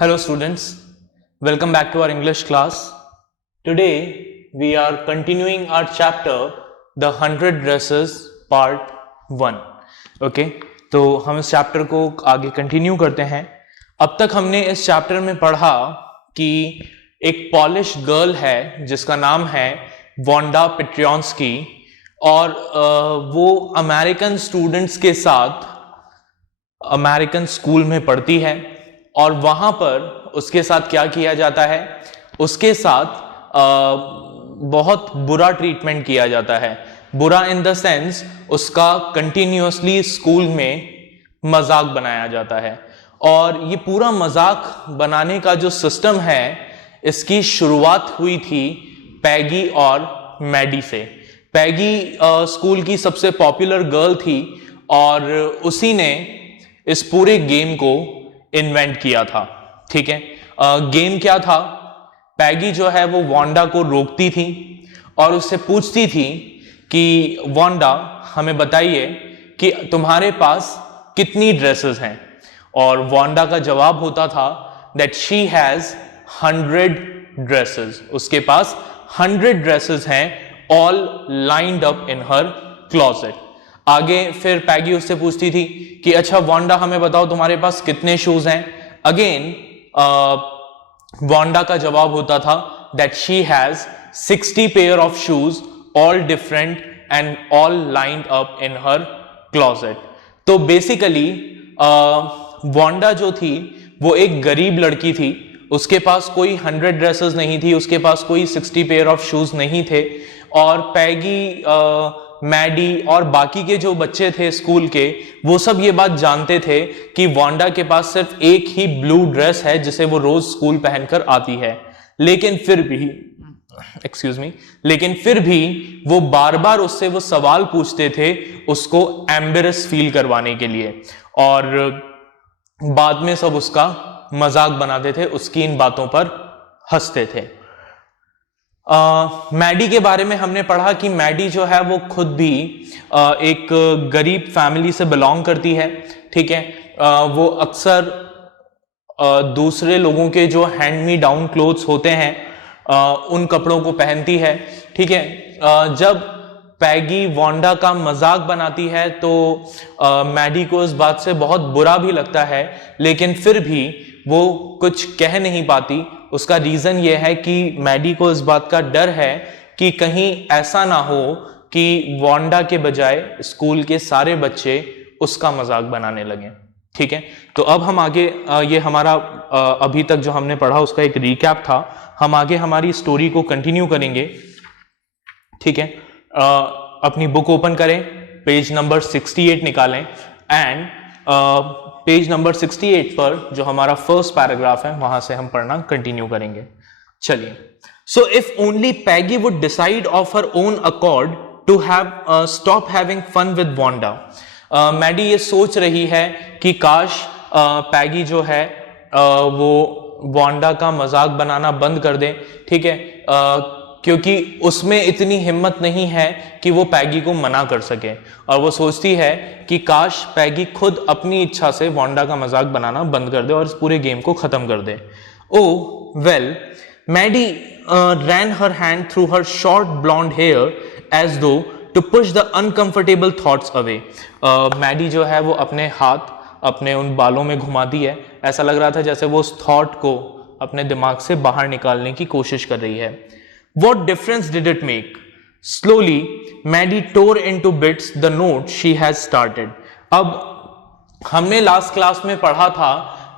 Hello students, welcome back to our English class. Today we are continuing our chapter The 100 Dresses Part 1. Okay, तो हम इस chapter को आगे continue करते हैं. अब तक हमने इस चैप्टर में पढ़ा कि एक पॉलिश गर्ल है जिसका नाम है वांडा पेट्रियंस्की और वो अमेरिकन स्टूडेंट्स के साथ अमेरिकन स्कूल में पढ़ती है और वहां पर उसके साथ क्या किया जाता है, उसके साथ बहुत बुरा ट्रीटमेंट किया जाता है. बुरा इन द सेंस उसका कंटिन्यूअसली स्कूल में मजाक बनाया जाता है. और ये पूरा मजाक बनाने का जो सिस्टम है इसकी शुरुआत हुई थी पैगी और मैडी से. पैगी स्कूल की सबसे पॉपुलर गर्ल थी और उसी ने इस पूरे गेम को इन्वेंट किया था. ठीक है, गेम क्या था? पैगी जो है वो वांडा को रोकती थी और उससे पूछती थी कि वांडा हमें बताइए कि तुम्हारे पास कितनी ड्रेसेस हैं. और वांडा का जवाब होता था दैट शी हैज 100 ड्रेसेस. उसके पास 100 ड्रेसेस हैं, all lined up in her closet. आगे फिर पैगी उससे पूछती थी कि अच्छा वांडा हमें बताओ तुम्हारे पास कितने शूज हैं. अगेन वांडा का जवाब होता था that she has 60 pair of shoes, all different and all lined up in her closet. तो बेसिकली वांडा जो थी वो एक गरीब लड़की थी. उसके पास कोई 100 ड्रेसेस नहीं थी, उसके पास कोई 60 पेयर ऑफ शूज नहीं थे. और पैगी, मैडी और बाकी के जो बच्चे थे स्कूल के, वो सब ये बात जानते थे कि वांडा के पास सिर्फ एक ही ब्लू ड्रेस है जिसे वो रोज स्कूल पहनकर आती है. लेकिन फिर भी वो बार बार उससे वो सवाल पूछते थे उसको एम्बेरस फील करवाने के लिए. और बाद में सब उसका मजाक बनाते थे, उसकी इन बातों पर हंसते थे. मैडी के बारे में हमने पढ़ा कि मैडी जो है वो खुद भी एक गरीब फैमिली से बिलोंग करती है. ठीक है, वो अक्सर दूसरे लोगों के जो हैंड मी डाउन क्लोथ्स होते हैं उन कपड़ों को पहनती है. ठीक है, जब पैगी वांडा का मजाक बनाती है तो मैडी को इस बात से बहुत बुरा भी लगता है, लेकिन फिर भी वो कुछ कह नहीं पाती. उसका रीजन ये है कि मैडी को इस बात का डर है कि कहीं ऐसा ना हो कि वांडा के बजाय स्कूल के सारे बच्चे उसका मजाक बनाने लगे. ठीक है, तो अब हम आगे ये हमारा अभी तक जो हमने पढ़ा उसका एक रिकैप था. हम आगे हमारी स्टोरी को कंटिन्यू करेंगे. ठीक है, अपनी बुक ओपन करें, पेज नंबर 68 निकालें एंड पेज नंबर 68 पर जो हमारा फर्स्ट पैराग्राफ है वहां से हम पढ़ना कंटिन्यू करेंगे. चलिए. So if only Peggy would decide of her own accord to have stop having fun with Wanda. Maddie ये सोच रही है कि काश पैगी जो है वो वांडा का मजाक बनाना बंद कर दे. ठीक है, क्योंकि उसमें इतनी हिम्मत नहीं है कि वो पैगी को मना कर सके. और वो सोचती है कि काश पैगी खुद अपनी इच्छा से वांडा का मजाक बनाना बंद कर दे और इस पूरे गेम को खत्म कर दे. Oh well, Maddie ran her hand through her short blonde hair as though to push the uncomfortable thoughts away. Maddie जो है वो अपने हाथ अपने उन बालों में घुमाती है. ऐसा लग रहा था जैसे वो उस थॉट को अपने दिमाग से बाहर निकालने की कोशिश कर रही है. What difference did it make? Slowly, Maddie tore into bits the note she has started. अब हमने लास्ट क्लास में पढ़ा था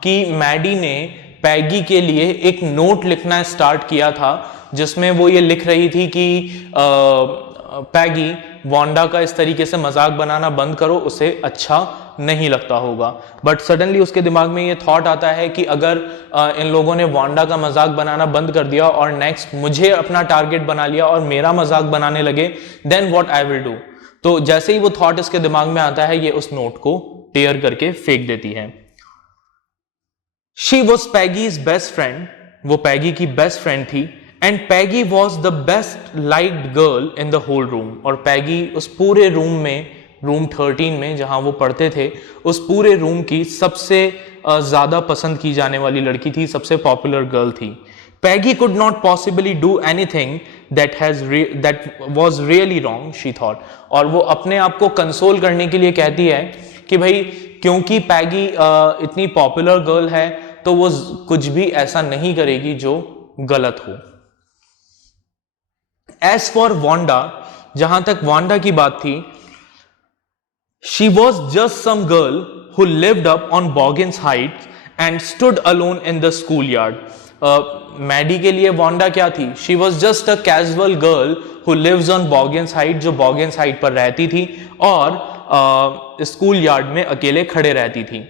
कि मैडी ने पैगी के लिए एक नोट लिखना स्टार्ट किया था जिसमें वो ये लिख रही थी कि पैगी, वांडा का इस तरीके से मजाक बनाना बंद करो, उसे अच्छा नहीं लगता होगा. बट सडनली उसके दिमाग में ये थॉट आता है कि अगर इन लोगों ने वांडा का मजाक बनाना बंद कर दिया और नेक्स्ट मुझे अपना टारगेट बना लिया और मेरा मजाक बनाने लगे, then what I will do. तो जैसे ही वो थॉट इसके दिमाग में आता है ये उस नोट को टेयर करके फेंक देती है. She was Peggy's best friend. वो पैगी की बेस्ट फ्रेंड थी. And Peggy was the best liked girl in the whole room. और पैगी उस पूरे रूम में रूम 13 में जहां वो पढ़ते थे, उस पूरे रूम की सबसे ज्यादा पसंद की जाने वाली लड़की थी, सबसे पॉपुलर गर्ल थी। Peggy could not possibly do anything that was really wrong, she thought. और वो अपने आप को कंसोल करने के लिए कहती है कि भाई क्योंकि पैगी इतनी पॉपुलर गर्ल है तो वो कुछ भी ऐसा नहीं करेगी जो गलत हो। एज फॉर वांडा, जहां तक वांडा की बात थी, she was just some girl who lived up on Boggins Heights and stood alone in the school yard. Maddie के लिए वांडा क्या थी? She was just a casual girl who lives on Boggins Height, जो Boggins height पर रहती थी और school yard में अकेले खड़े रहती थी।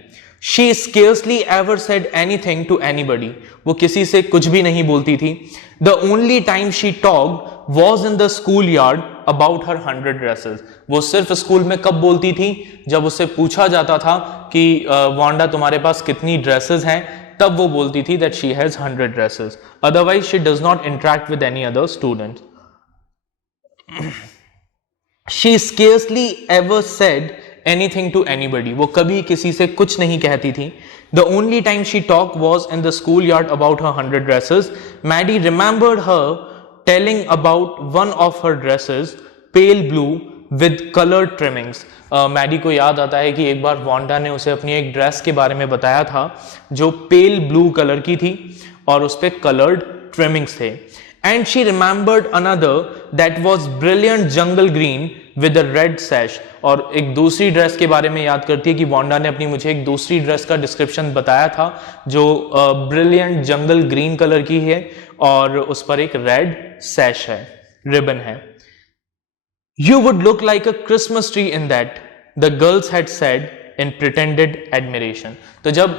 She scarcely ever said anything to anybody, वो किसी से कुछ भी नहीं बोलती थी। The only time she talked was in the school yard about her 100 dresses. वो सिर्फ स्कूल में कब बोलती थी? जब उससे पूछा जाता था कि वांडा तुम्हारे पास कितनी ड्रेसेस हैं, तब वो बोलती थी that she has 100 dresses. Otherwise she does not interact with any other student. She scarcely ever said anything to anybody. वो कभी किसी से कुछ नहीं कहती थी। The only time she talked was in the schoolyard about her 100 dresses. Maddie remembered her telling about one of her dresses, pale blue with colored trimmings. Maddie को याद आता है कि एक बार वांडा ने उसे अपनी एक ड्रेस के बारे में बताया था जो पेल ब्लू कलर की थी और उस पे कलर्ड ट्रिमिंग्स थे। And she remembered another that was brilliant jungle green with a red sash. और एक दूसरी ड्रेस के बारे में याद करती है कि वांडा ने अपनी मुझे एक दूसरी ड्रेस का डिस्क्रिप्शन बताया था जो ब्रिलियंट जंगल ग्रीन कलर की है और उस पर एक रेड सैश है, रिबन है। You would look like a Christmas tree in that, the girls had said in pretended admiration. तो जब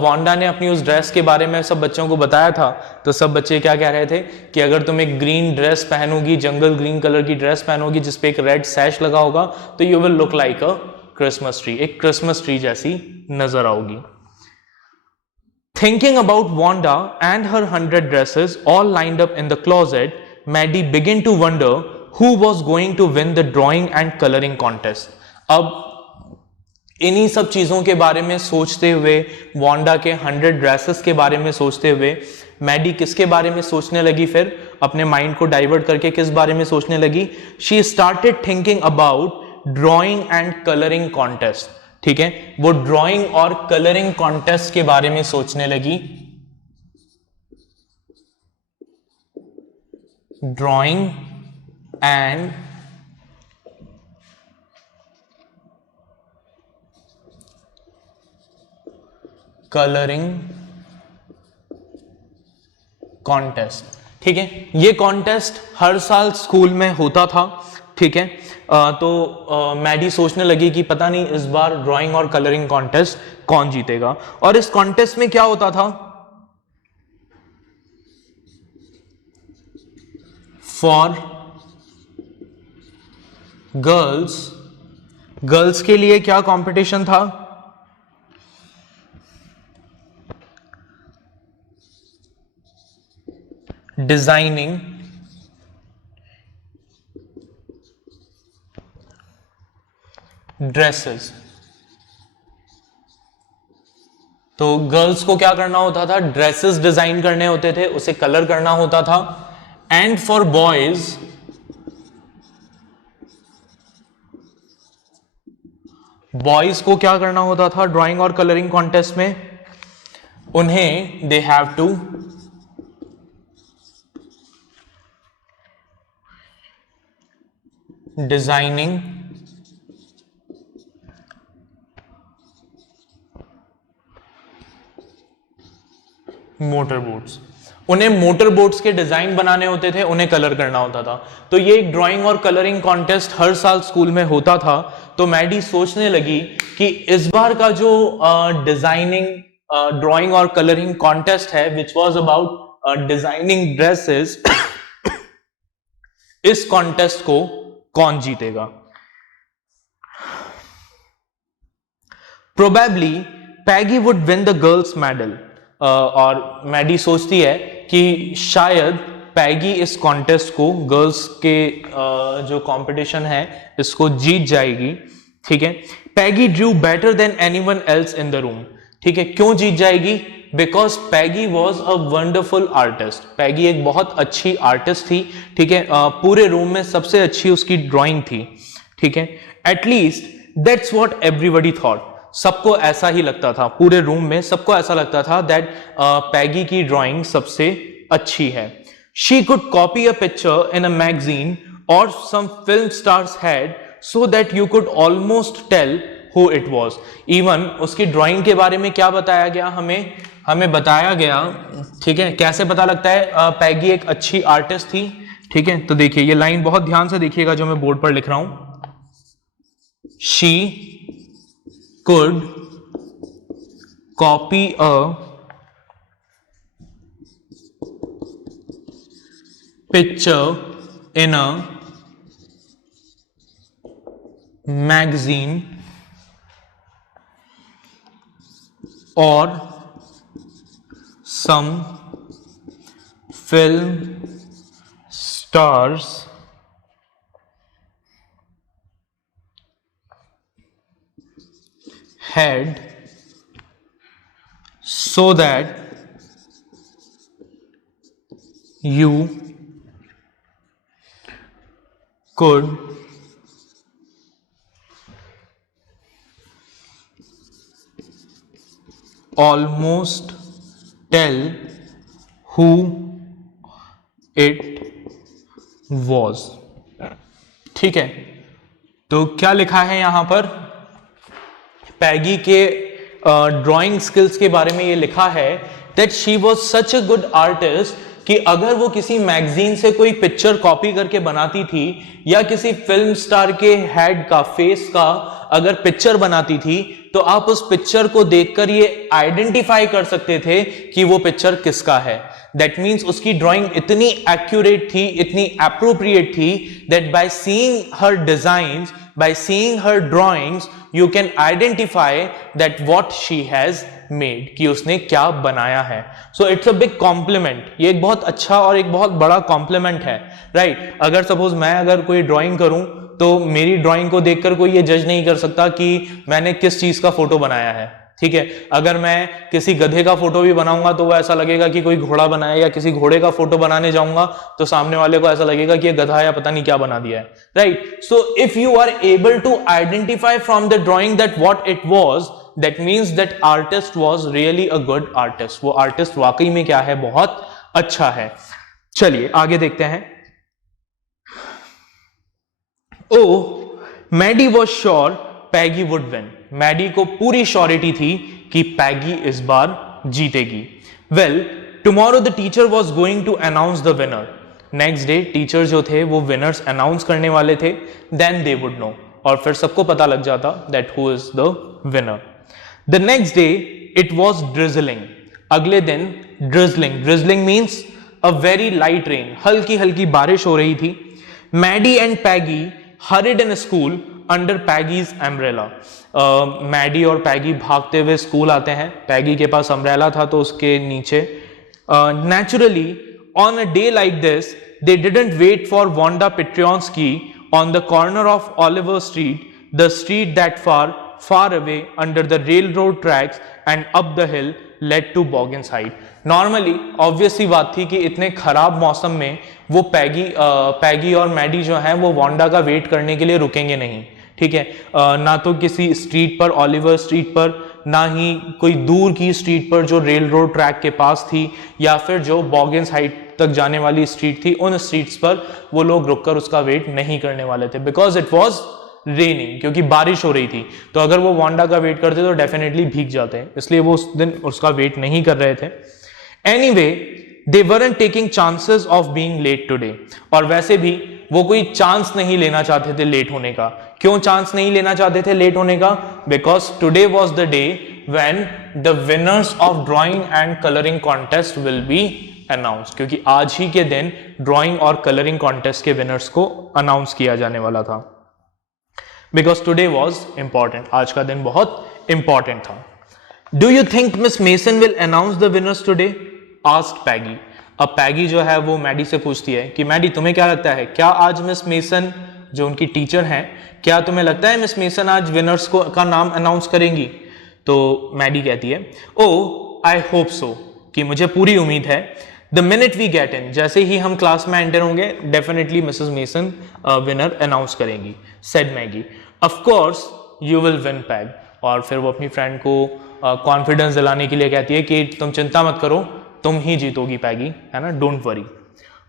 वांडा ने अपनी उस ड्रेस के बारे में सब बच्चों को बताया था तो सब बच्चे क्या कह रहे थे कि अगर तुम एक ग्रीन ड्रेस पहनोगी, जंगल ग्रीन कलर की ड्रेस पहनोगी जिसपे एक रेड सैश लगा होगा, तो you will look like a Christmas tree, एक क्रिसमस ट्री जैसी नजर आओगी। Thinking about Wanda and her 100 dresses all lined up in the closet, Maddie began to wonder who was going to win the drawing and coloring contest. अब इन्हीं सब चीजों के बारे में सोचते हुए, वांडा के 100 ड्रेसेस के बारे में सोचते हुए, मैडी किसके बारे में सोचने लगी? फिर अपने माइंड को डाइवर्ट करके किस बारे में सोचने लगी? She started thinking about drawing and colouring contest. ठीक है, वो ड्राइंग और कलरिंग कॉन्टेस्ट के बारे में सोचने लगी। Drawing and colouring contest. ठीक है, ये कॉन्टेस्ट हर साल स्कूल में होता था। ठीक है, तो मैडी सोचने लगी कि पता नहीं इस बार ड्राइंग और कलरिंग कॉन्टेस्ट कौन जीतेगा। और इस कॉन्टेस्ट में क्या होता था? फॉर गर्ल्स के लिए क्या कंपटीशन था? Designing dresses. तो गर्ल्स को क्या करना होता था? ड्रेसेस डिजाइन करने होते थे, उसे कलर करना होता था। एंड फॉर बॉयज को क्या करना होता था ड्राइंग और कलरिंग कॉन्टेस्ट में? उन्हें they have to designing motor boats. उन्हें मोटर बोट्स के डिजाइन बनाने होते थे, उन्हें कलर करना होता था। तो ये एक ड्राइंग और कलरिंग कॉन्टेस्ट हर साल स्कूल में होता था। तो मैडी सोचने लगी कि इस बार का जो डिजाइनिंग ड्राइंग और कलरिंग कॉन्टेस्ट है, which was about designing dresses, इस कॉन्टेस्ट को कौन जीतेगा? Probably Peggy would win the girls medal. और मैडी सोचती है कि शायद पैगी इस कॉन्टेस्ट को, गर्ल्स के जो कंपटीशन है, इसको जीत जाएगी। ठीक है। Peggy drew better than anyone else in the room, ठीक है। क्यों जीत जाएगी? Because Peggy was a wonderful artist. Peggy एक बहुत अच्छी आर्टिस्ट थी, ठीक है। पूरे रूम में सबसे अच्छी उसकी ड्राइंग थी, ठीक है। At least that's what everybody thought, सबको ऐसा ही लगता था, पूरे रूम में सबको ऐसा लगता था दैट पैगी की ड्राइंग सबसे अच्छी है। She could copy a picture in a magazine और some film stars had so that you could almost tell who it was. Even उसकी ड्राइंग के बारे में क्या बताया गया, हमें बताया गया, ठीक है। कैसे पता लगता है पैगी एक अच्छी आर्टिस्ट थी, ठीक है। तो देखिए ये लाइन बहुत ध्यान से देखिएगा जो मैं बोर्ड पर लिख रहा हूं। She could copy a picture in a magazine or some film stars had so that you could almost tell who it was, ठीक है। तो क्या लिखा है यहां पर? पैगी के ड्राइंग स्किल्स के बारे में ये लिखा है that she was such a good artist कि अगर वो किसी मैगजीन से कोई पिक्चर कॉपी करके बनाती थी या किसी फिल्म स्टार के हेड का, फेस का अगर पिक्चर बनाती थी, तो आप उस पिक्चर को देखकर ये आइडेंटिफाई कर सकते थे कि वो पिक्चर किसका है। दैट मीन्स उसकी ड्राइंग इतनी एक्यूरेट थी, इतनी एप्रोप्रिएट थी that by seeing her designs, by seeing her drawings you can identify that what she has made, कि उसने क्या बनाया है। so it's a big compliment, ये एक बहुत अच्छा और एक बहुत बड़ा कॉम्प्लीमेंट है, राइट। अगर सपोज मैं अगर कोई ड्राइंग करूं तो मेरी ड्राइंग को देखकर कोई ये जज नहीं कर सकता कि मैंने किस चीज का फोटो बनाया है, ठीक है। अगर मैं किसी गधे का फोटो भी बनाऊंगा तो वो ऐसा लगेगा कि कोई घोड़ा बनाया, या किसी घोड़े का फोटो बनाने जाऊंगा तो सामने वाले को ऐसा लगेगा कि ये गधा या पता नहीं क्या बना दिया है, right. So if you are able to identify from the drawing that what it was, that means that artist was really a good artist. वो आर्टिस्ट वाकई में क्या है, बहुत अच्छा है। चलिए आगे देखते हैं। Oh Maddie was sure Peggy would win, Maddie को पूरी श्योरिटी थी कि पैगी इस बार जीतेगी। Well tomorrow the teacher was going to announce the winner, next day teacher जो थे वो विनर्स अनाउंस करने वाले थे, देन दे वुड नो, और फिर सबको पता लग जाता that who is the winner. The next day it was drizzling, अगले दिन drizzling, drizzling means a very light rain, हल्की हल्की बारिश हो रही थी। Maddie and Peggy hurried in school under Peggy's umbrella, Maddie और पैगी भागते हुए स्कूल आते हैं, पैगी के पास अम्ब्रेला था तो उसके नीचे। Naturally on a day like this they didn't wait for Wanda Petronski on the corner of Oliver Street, the street that far away under the railroad tracks and up the hill led to Boggins Height. Normally obvious सी बात थी कि इतने खराब मौसम में वो पैगी और मैडी जो है वो वांडा का वेट करने के लिए रुकेंगे नहीं, ठीक है। ना तो किसी स्ट्रीट पर, ओलिवर स्ट्रीट पर, ना ही कोई दूर की स्ट्रीट पर जो रेल रोड ट्रैक के पास थी, या फिर जो बॉगिन्स हाइट तक जाने वाली स्ट्रीट थी, उन स्ट्रीट्स पर वो लोग रुककर उसका वेट नहीं करने वाले थे, बिकॉज इट वॉज रेनिंग, क्योंकि बारिश हो रही थी। तो अगर वो वांडा का वेट करते तो डेफिनेटली भीग जाते हैं, इसलिए वो उस दिन उसका वेट नहीं कर रहे थे। Anyway they weren't taking chances of being late today, और वैसे भी वो कोई चांस नहीं लेना चाहते थे लेट होने का। क्यों चांस नहीं लेना चाहते थे लेट होने का? Because today was the day when the winners of drawing and colouring contest will be announce, क्योंकि आज ही के दिन ड्राइंग और कलरिंग कॉन्टेस्ट के विनर्स को अनाउंस किया जाने वाला था। बिकॉज टुडे वॉज इंपॉर्टेंट, आज का दिन बहुत इंपॉर्टेंट था। Do you think Miss Mason will announce the winners today? Asked Peggy. अब पैगी जो है वो मैडी से पूछती है कि मैडी तुम्हें क्या लगता है, क्या आज मिस मेसन जो उनकी टीचर हैं, क्या तुम्हें लगता है मिस मेसन आज विनर्स को का नाम अनाउंस करेंगी? तो मैडी कहती है, ओ आई होप सो, कि मुझे पूरी उम्मीद है। The minute we get in, जैसे ही हम क्लास में एंटर होंगे, definitely Mrs Mason winner announce करेंगी, said Maggie. Of course you will win Peg, और फिर वो अपनी फ्रेंड को कॉन्फिडेंस दिलाने के लिए कहती है कि तुम चिंता मत करो, तुम ही जीतोगी पैगी, है ना, don't worry.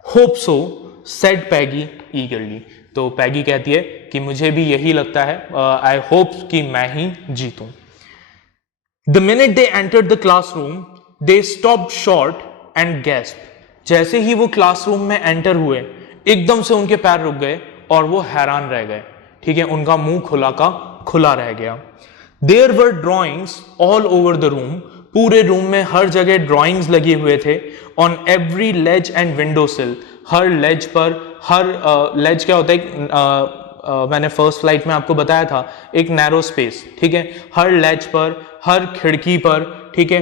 Hope so said पैगी ईगरली, तो पैगी कहती है कि मुझे भी यही लगता है, आई होप कि मैं ही जीतूं। The minute they entered the classroom they stopped short and gasp, जैसे ही वो क्लासरूम में एंटर हुए एकदम से उनके पैर रुक गए और वो हैरान रह गए, ठीक है, उनका मुंह खुला का खुला रह गया। There were drawings all over the room, पूरे रूम में हर जगह ड्रॉइंग्स लगे हुए थे। On every ledge and window sill, हर लेज पर, हर लेज क्या होता है, मैंने फर्स्ट स्लाइड में आपको बताया था, एक नैरो स्पेस, ठीक है, हर लेज पर, हर खिड़की पर, ठीक है,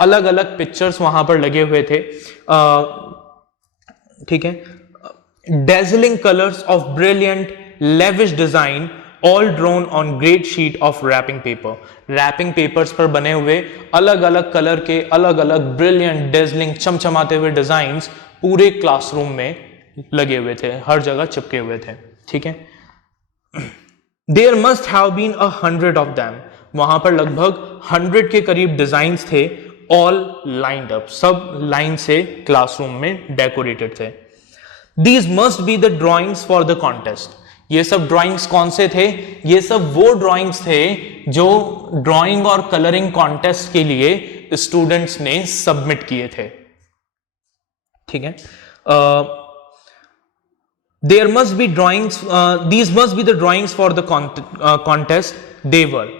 अलग अलग पिक्चर्स वहां पर लगे हुए थे, ठीक है, dazzling colours of brilliant lavish design, all drawn on great sheet of wrapping paper, wrapping papers पर बने हुए अलग अलग कलर के अलग अलग ब्रिलियंट डेजलिंग चमचमाते हुए डिजाइन्स पूरे क्लासरूम में लगे हुए थे, हर जगह चिपके हुए थे, ठीक है। There must have been 100 of them, वहां पर लगभग 100 के करीब डिजाइन्स थे, ऑल लाइंड अप, सब लाइन से क्लासरूम में डेकोरेटेड थे। These must be the drawings for the contest, ये सब ड्राइंग्स कौन से थे? ये सब वो ड्राइंग्स थे जो ड्राइंग और कलरिंग कॉन्टेस्ट के लिए स्टूडेंट्स ने सबमिट किए थे, ठीक है। There must be drawings, these must be the drawings for the contest, they were.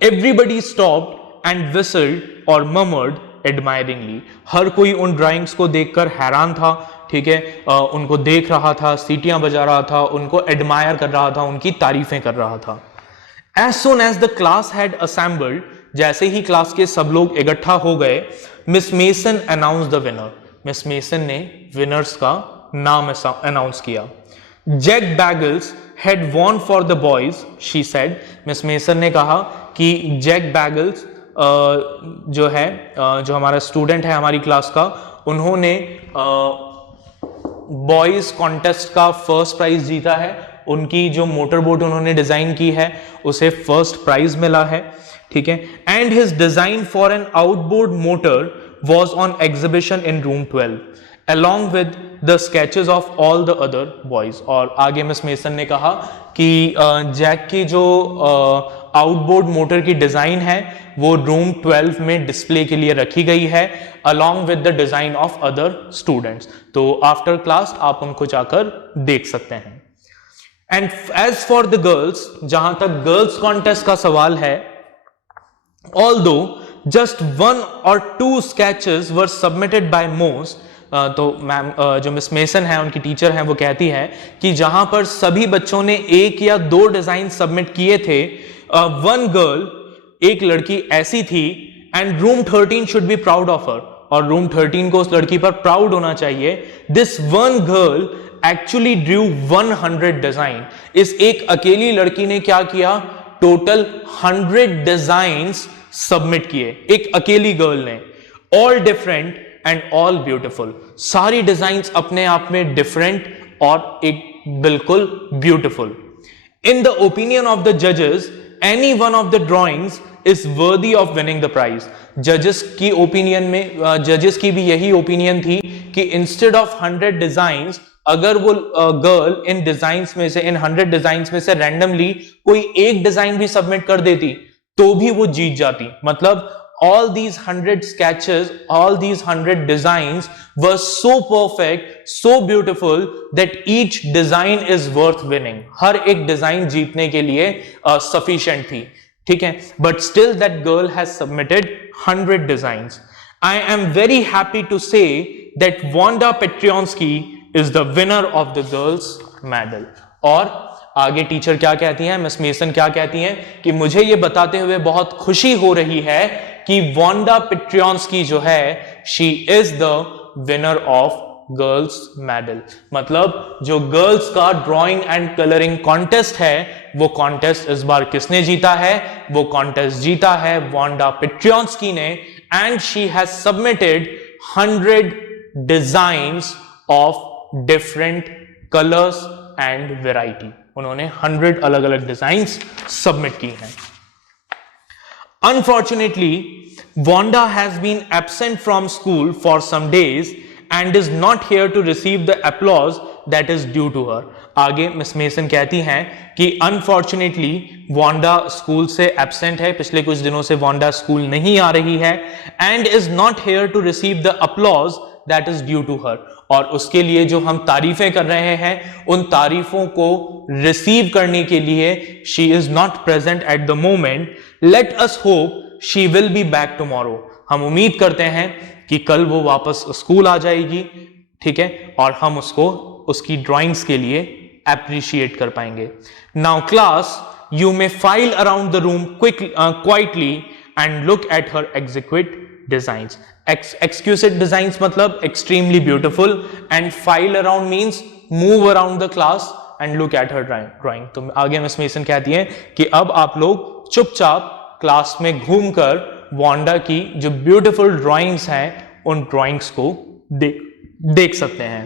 Everybody stopped and whistled और मर्मर्ड एडमायरिंगली, हर कोई उन ड्राइंग्स को देखकर हैरान था, ठीक है, उनको देख रहा था, सीटियां बजा रहा था, उनको एडमायर कर रहा था, उनकी तारीफें कर रहा था। As soon as the class had assembled, जैसे ही क्लास के सब लोग इकट्ठा हो गए, Miss Mason announce the winner, Miss Mason ने विनर्स का नाम अनाउंस किया। Jack Beggles had won for the boys, she said, Miss Mason ने कहा कि जैक बैगल्स जो है, जो हमारा स्टूडेंट है हमारी क्लास का, उन्होंने बॉयज कॉन्टेस्ट का फर्स्ट प्राइज जीता है, उनकी जो मोटर बोट उन्होंने डिजाइन की है उसे फर्स्ट प्राइज मिला है, ठीक है। And his design for an outboard motor was on exhibition in room 12 along with the sketches of all the other boys। और आगे मिस मेसन ने कहा कि जैक की जो आउटबोर्ड मोटर की डिजाइन है वो रूम 12 में डिस्प्ले के लिए रखी गई है along with the design of other students। तो आफ्टर क्लास आप उनको जाकर देख सकते हैं। And as for the girls, जहां तक गर्ल्स कॉन्टेस्ट का सवाल है, although just 1 or 2 sketches were submitted by most, तो मैम जो मिस मेसन है उनकी टीचर हैं वो कहती है कि जहां पर सभी बच्चों ने 1 या 2 डिजाइन सबमिट किए थे, वन गर्ल, एक लड़की ऐसी थी, and room 13 should be proud of her, और रूम 13 को उस लड़की पर प्राउड होना चाहिए। This one girl actually Drew 100 design, इस एक अकेली लड़की ने क्या किया, टोटल 100 डिजाइन्स सबमिट किए, एक अकेली गर्ल ने, all different and all beautiful, सारी डिजाइन्स अपने आप में डिफरेंट और एक बिल्कुल beautiful. In the opinion of the जजेस, any one of the drawings is worthy of winning the prize. जजेस की ओपिनियन में, जजेस की भी यही ओपिनियन थी कि इंस्टेड ऑफ 100 डिजाइन्स, अगर वो गर्ल इन डिजाइन्स में से, इन 100 डिजाइन्स में से रैंडमली कोई एक डिजाइन भी सबमिट कर देती तो भी वो जीत जाती। मतलब all these 100 sketches, all these 100 designs were so perfect, so beautiful that each design is worth winning। हर एक डिजाइन जीतने के लिए sufficient थी, ठीक है। But still that girl has submitted 100 designs। I am very happy to say that Wanda Petrionsky is the winner of the girls medal। और आगे teacher क्या कहती हैं, मिस मेसन क्या कहती हैं कि मुझे ये बताते हुए बहुत खुशी हो रही है कि वांडा पेट्रियंस्की जो है, she is the winner of girls medal. मतलब जो गर्ल्स का ड्राइंग एंड कलरिंग कॉन्टेस्ट है वो कॉन्टेस्ट इस बार किसने जीता है? वो कॉन्टेस्ट जीता है वांडा पेट्रियंस्की ने, and she has submitted 100 designs of different colours and variety. उन्होंने 100 अलग अलग डिजाइन्स सबमिट की हैं। Unfortunately, Wanda has been absent from school for some days and is not here to receive the applause that is due to her. आगे miss mason कहती हैं कि unfortunately Wanda school से एब्सेंट है, पिछले कुछ दिनों से वांडा स्कूल नहीं आ रही है, and is not here to receive the applause that is due to her. और उसके लिए जो हम तारीफें कर रहे हैं उन तारीफों को रिसीव करने के लिए she is not present at the moment. Let us hope she will be back tomorrow. हम उम्मीद करते हैं कि कल वो वापस स्कूल आ जाएगी, ठीक है, और हम उसको उसकी ड्राइंग्स के लिए अप्रिशिएट कर पाएंगे। Now class, you may file around the room quietly and look at her exquisite designs. Exclusive designs मतलब extremely beautiful, and file around means move around the class and look at her drawing. तो आगे miss mason कहती है कि अब आप लोग चुपचाप क्लास में घूमकर वांडा की जो ब्यूटिफुल ड्राइंग्स हैं उन ड्राइंग्स को देख सकते हैं।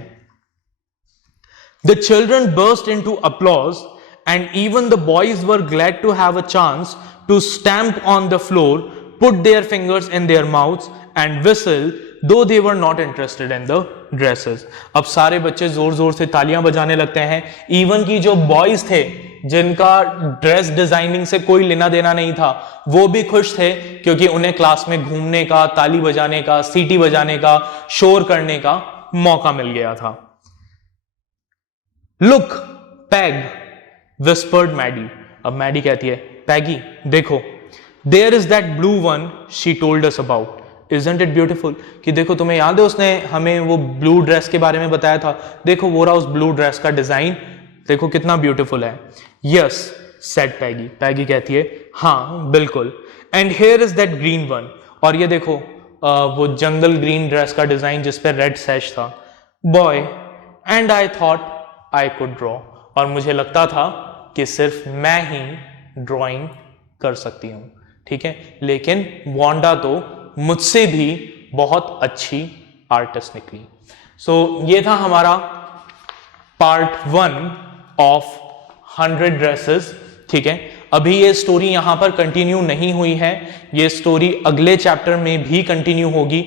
The children burst into applause and even the boys were glad to have a chance to stamp on the floor, put their fingers in their mouths and whistle, though they were not interested in the dresses. अब सारे बच्चे जोर जोर से तालियां बजाने लगते हैं। इवन की जो बॉयज थे जिनका ड्रेस डिजाइनिंग से कोई लेना देना नहीं था वो भी खुश थे, क्योंकि उन्हें क्लास में घूमने का, ताली बजाने का, सीटी बजाने का, शोर करने का मौका मिल गया था। Look Peg, whispered Maddie. अब मैडी कहती है, पैगी देखो, there is that blue one she told us about, isn't it beautiful. कि देखो तुम्हें याद है उसने हमें वो ब्लू ड्रेस के बारे में बताया था, देखो वो रहा उस ब्लू ड्रेस का डिजाइन, देखो कितना ब्यूटिफुल है। यस सेड पैगी, पैगी कहती है हाँ बिल्कुल। And here is that green one, और ये देखो वो जंगल ग्रीन ड्रेस का डिजाइन जिस पे रेड सैश था। Boy and I thought I could draw, और मुझे लगता था कि सिर्फ मैं ही ड्राइंग कर सकती हूं, ठीक है, लेकिन वांडा तो मुझसे भी बहुत अच्छी आर्टिस्ट निकली। सो ये था हमारा पार्ट 1 ऑफ 100 ड्रेसेस, ठीक है। अभी ये स्टोरी यहां पर कंटिन्यू नहीं हुई है, ये स्टोरी अगले चैप्टर में भी कंटिन्यू होगी।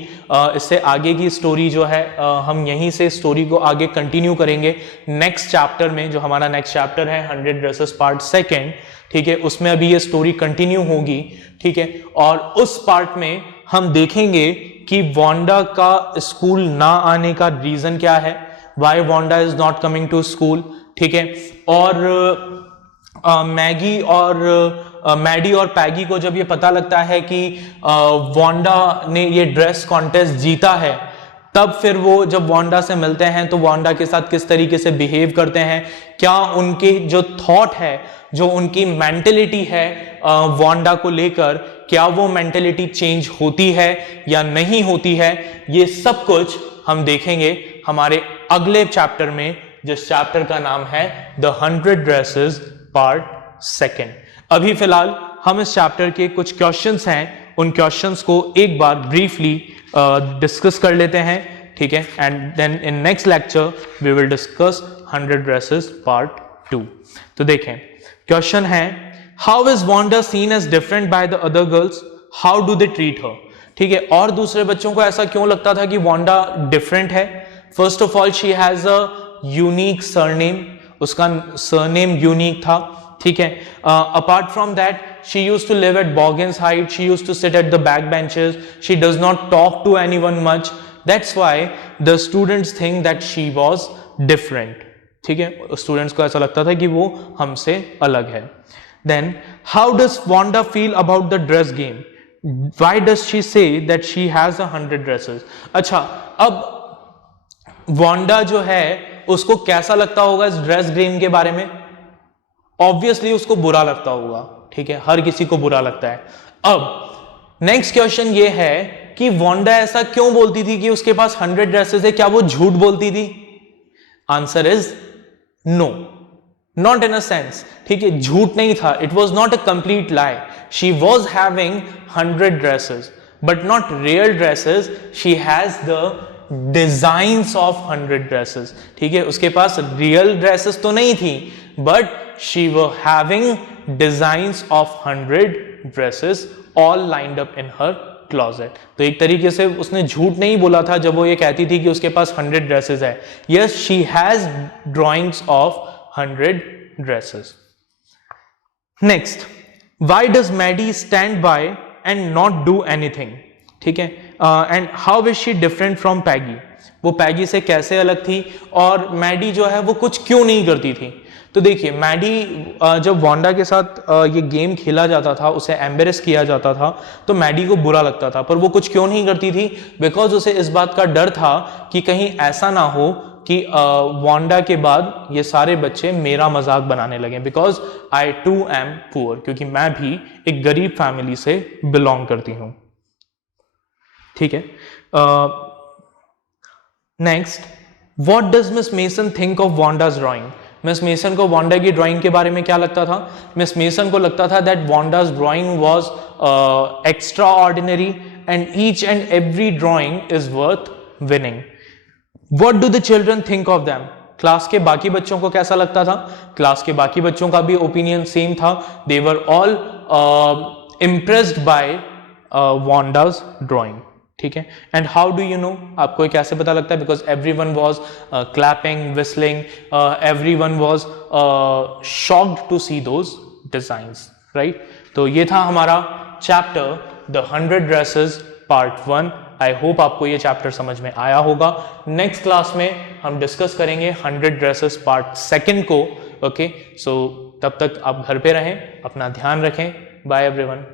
इससे आगे की स्टोरी जो है हम यहीं से स्टोरी को आगे कंटिन्यू करेंगे नेक्स्ट चैप्टर में। जो हमारा नेक्स्ट चैप्टर है 100 ड्रेसेस पार्ट 2, ठीक है, उसमें अभी ये स्टोरी कंटिन्यू होगी, ठीक है। और उस पार्ट में हम देखेंगे कि वांडा का स्कूल ना आने का रीजन क्या है, why Wanda is not coming to school, ठीक है। और मैडी और पैगी को जब ये पता लगता है कि वांडा ने ये ड्रेस कॉन्टेस्ट जीता है, तब फिर वो जब वांडा से मिलते हैं तो वांडा के साथ किस तरीके से बिहेव करते हैं, क्या उनके जो थॉट है, जो उनकी मेंटेलिटी है वांडा को लेकर, क्या वो मेंटेलिटी चेंज होती है या नहीं होती है, ये सब कुछ हम देखेंगे हमारे अगले चैप्टर में, जिस चैप्टर का नाम है द 100 ड्रेसेस पार्ट 2। अभी फिलहाल हम इस चैप्टर के कुछ क्वेश्चंस हैं, उन क्वेश्चंस को एक बार ब्रीफली डिस्कस कर लेते हैं, ठीक है, and then in next lecture we will discuss 100 dresses part 2। तो देखें, क्वेश्चन है, how is Wanda seen as different by the other girls, how do they treat her, ठीक है। और दूसरे बच्चों को ऐसा क्यों लगता था कि वांडा डिफरेंट है? First of all she has a unique surname, उसका सरनेम यूनिक था, ठीक है। Apart from that she used to live at Boggins Height, she used to sit at the back benches, she does not talk to anyone much, that's why the students think that she was different, ठीक है। Students को ऐसा लगता था कि वो हमसे अलग है। Then how does Wanda feel about the dress game, why does she say that she has 100 dresses. अच्छा, अब वांडा जो है उसको कैसा लगता होगा इस ड्रेस गेम के बारे में? ऑब्वियसली उसको बुरा लगता होगा, ठीक है, हर किसी को बुरा लगता है। अब नेक्स्ट क्वेश्चन ये है कि वांडा ऐसा क्यों बोलती थी कि उसके पास 100 ड्रेसेस है, क्या वो झूठ बोलती थी? Answer is no, not in a sense, ठीक है, झूठ नहीं था, it was not a complete lie. She was having 100 dresses but not real dresses. She has the designs of 100 dresses, ठीक है, उसके पास रियल ड्रेसेस तो नहीं थी but she were having designs of 100 dresses all lined up in her closet. तो एक तरीके से उसने झूठ नहीं बोला था जब वो ये कहती थी कि उसके पास 100 ड्रेसेस है. Yes, she has drawings of 100 dresses. Next, why does Maddie stand by and not do anything? ठीक है, and how is she different from Peggy? वो पैगी से कैसे अलग थी और मैडी जो है वो कुछ क्यों नहीं करती थी? तो देखिए, मैडी जब वांडा के साथ ये गेम खेला जाता था, उसे एम्बेरस किया जाता था, तो मैडी को बुरा लगता था, पर वो कुछ क्यों नहीं करती थी? बिकॉज उसे इस बात का डर था कि कहीं ऐसा ना हो कि वांडा के बाद ये सारे बच्चे मेरा मजाक बनाने लगे. Because I too am poor, क्योंकि मैं भी एक गरीब फैमिली से बिलोंग करती हूं. ठीक है, next, what does Miss Mason think of Wanda's drawing? Miss Mason को वांडा की ड्राइंग के बारे में क्या लगता था? मिस मेसन को लगता था that Wanda's drawing was extraordinary and each and every drawing is worth winning. What do the children think of them? Class के बाकी बच्चों को कैसा लगता था? क्लास के बाकी बच्चों का भी ओपिनियन सेम था. They were all impressed by Wanda's drawing. ठीक है, and how do you know? आपको कैसे पता लगता है? Because everyone was clapping, whistling, everyone was shocked to see those designs, right? तो ये था हमारा chapter the 100 dresses part 1. I hope आपको ये चैप्टर समझ में आया होगा. नेक्स्ट क्लास में हम डिस्कस करेंगे 100 ड्रेसेस पार्ट 2 को. ओके, सो तब तक आप घर पे रहें, अपना ध्यान रखें. Bye everyone.